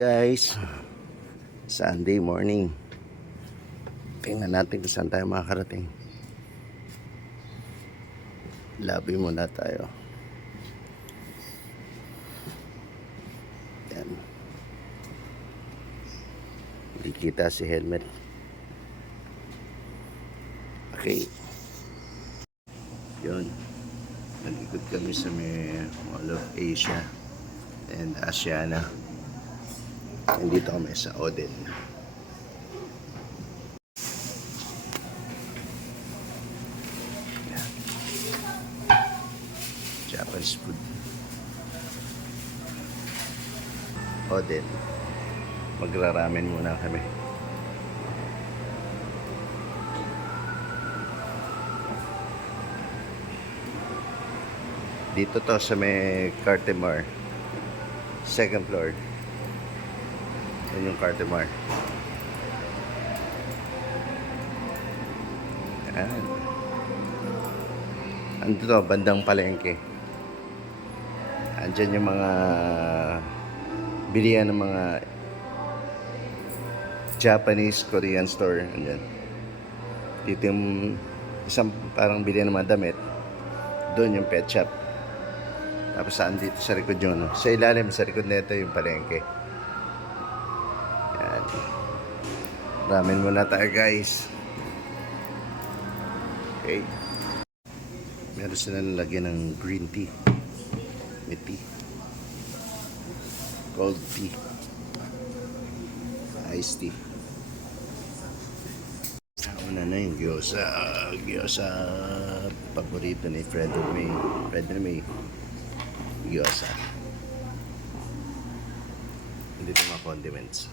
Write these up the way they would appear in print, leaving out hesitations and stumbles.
Guys, Sunday morning. Tingnan natin kung saan tayo makakarating. Labi muna tayo. Yan. Hindi kita si helmet. Okay. Yun. Nag-ikot kami sa may Mall of Asia and Asiana. Nandito kami sa Oden. Japanese food. Oden. Magraramen muna kami. Dito to sa may Cartemar. Second floor. Yan yung Cartemar. Yan. Ando to, bandang palengke. Andyan yung mga bilihan ng mga Japanese Korean store. Andyan. Dito yung isang parang bilihan ng mga damit. Doon yung pet shop. Tapos saan dito sa likod yun, no? Sa ilalim, sa likod nito yung palengke. Yan. Ramen muna tayo, guys. Okay. Meron sila nalagyan ng green tea. May tea. Cold tea. Iced tea. Una na yung gyoza. Gyoza. Paborito ni Fred and May. Fred and May. Gyoza. Hindi ito mga condiments.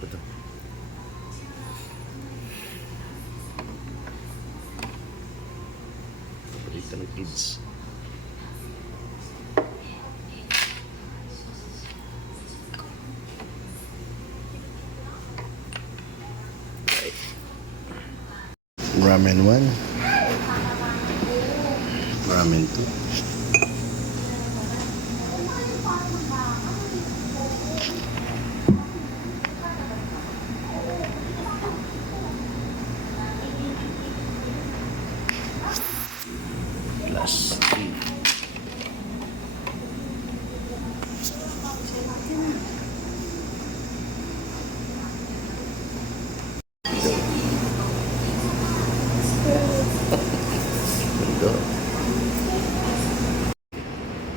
Ito. Paborito ng kids. Right. Ramen 1. Ramen 2. Plus 3. Ito.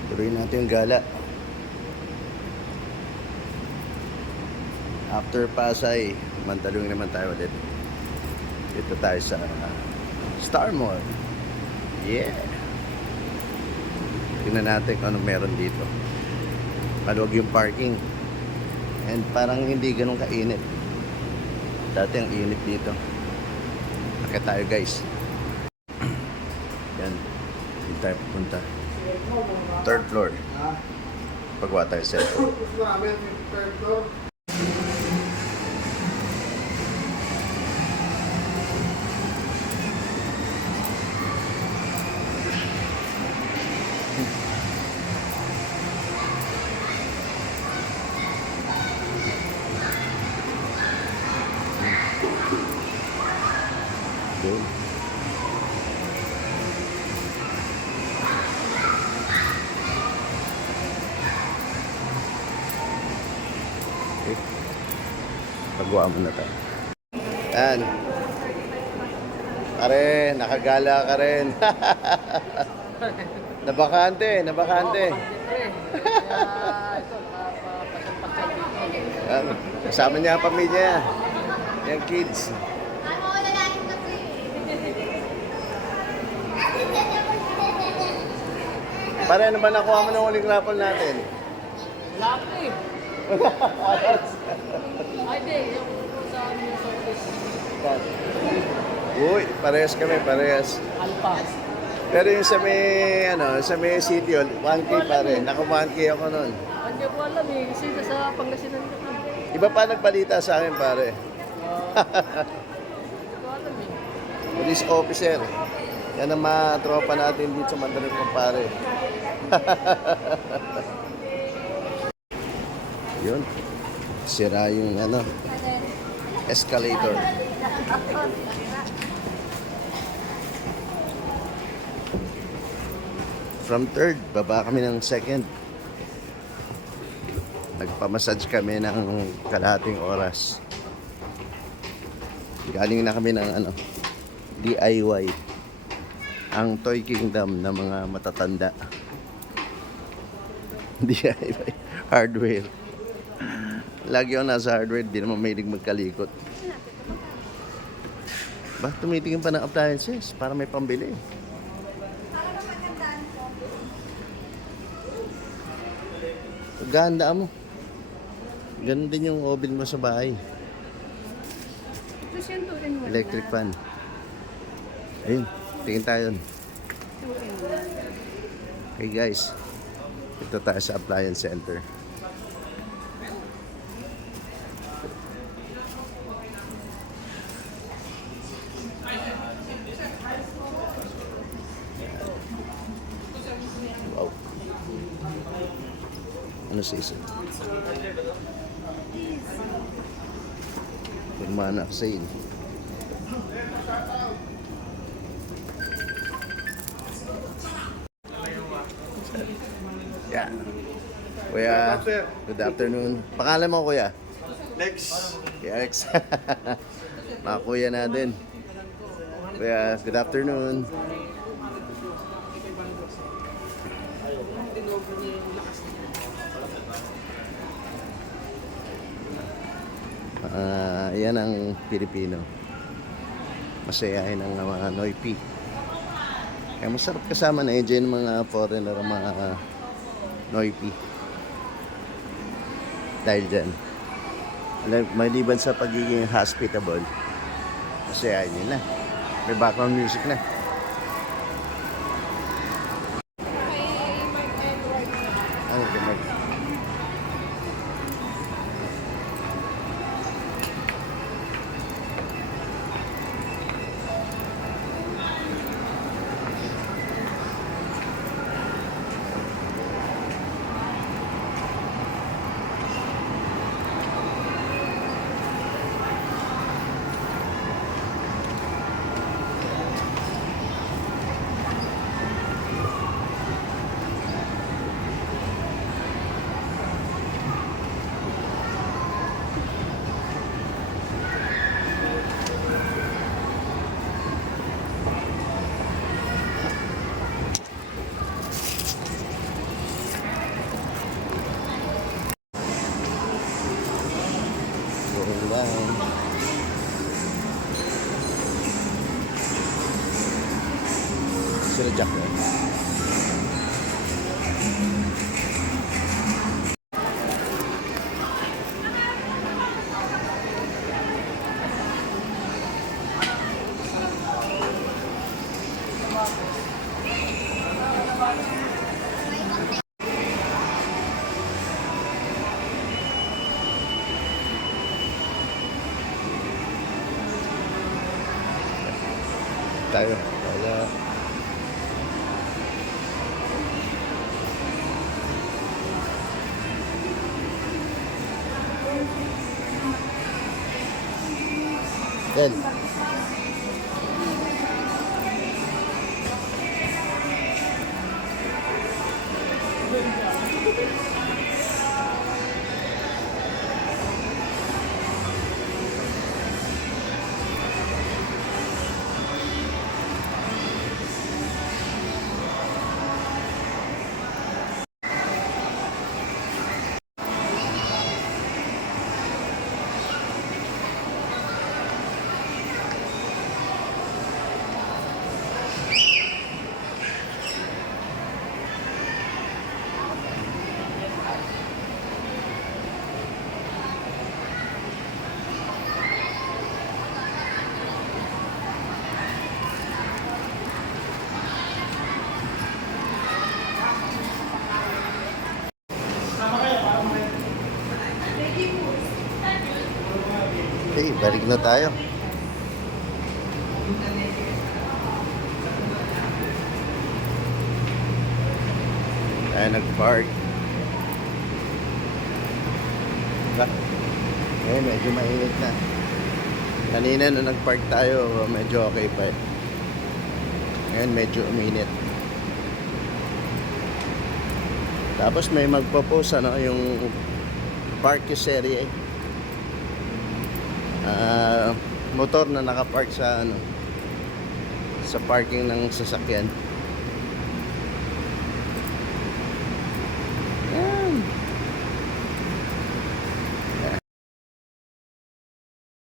Tuloy natin yung gala. After Pasay, Mandaluyong naman tayo ulit. Dito tayo sa Star Mall. Yeah. Tingnan natin kung ano meron dito. Maluwag yung parking. And parang hindi ganun kainit. Dati ang init dito. Akit tayo, guys. Yan. Hindi tayo pupunta. Third floor. Pagwa tayo sa cellphone. Third floor. Doon. Okay. Pagwa muna tayo. Yan. Pare, nakagala ka rin. Nabakante, nabakante. Yan. Kasama niya ang pamilya. Yung kids. Pare, ano ba nakuha mo ng huling raffle natin? Wala ko eh. Ay, di. Yung sa amin sa office. Uy, parehas kami, parehas. Alpas. Pero yung sa may City Hall, 1K pare. Naku, 1K ako nun. Hindi ko alam eh. Kasi nasa Pangasinan ka. Iba pa nagbalita sa akin, pare. Hindi ko alam eh. Police officer. Yan ang mga tropa natin dito sa Mandaluyong, pare. Yun. Sira yung ano, escalator. From third, baba kami ng second. Nagpamassage kami ng kalahating oras. Galing na kami ng ano, DIY. Ang Toy Kingdom ng mga matatanda. DIY. Hardware. Lagi ako nasa hardware, di naman mahilig magkalikot. Bakit tumitingin pa ng appliances? Para may pambili. Ganda mo. Ganun din yung oven mo sa bahay. Electric fan. Ayun, tingin tayo dun. Hey guys, ito tayo sa appliance center. Wow. Ano sa isa? Permana sale. Yeah. Kuya, good afternoon. Pangalan mo, kuya? Next. Kuya Alex. Mga kuya natin. Kuya, good afternoon. Yan ang Pilipino. Masayahin ang mga Noipi. Kaya masarap kasama na enjoy ng mga foreigner ang mga Noipi. Dahil dyan. Maliban sa pagiging hospitable, masayahin nila. May background music na. Ano gamay? Going down. Sila Jack na. Tayo. Wala. Then. Okay, balik na tayo. Tayo nag-park. Diba? Ngayon, medyo mainit na. Kanina nung nag-park tayo, medyo okay pa eh. Ngayon, medyo uminit. Tapos may magpo-post ano, yung park area. Motor na nakapark sa ano, sa parking ng sasakyan.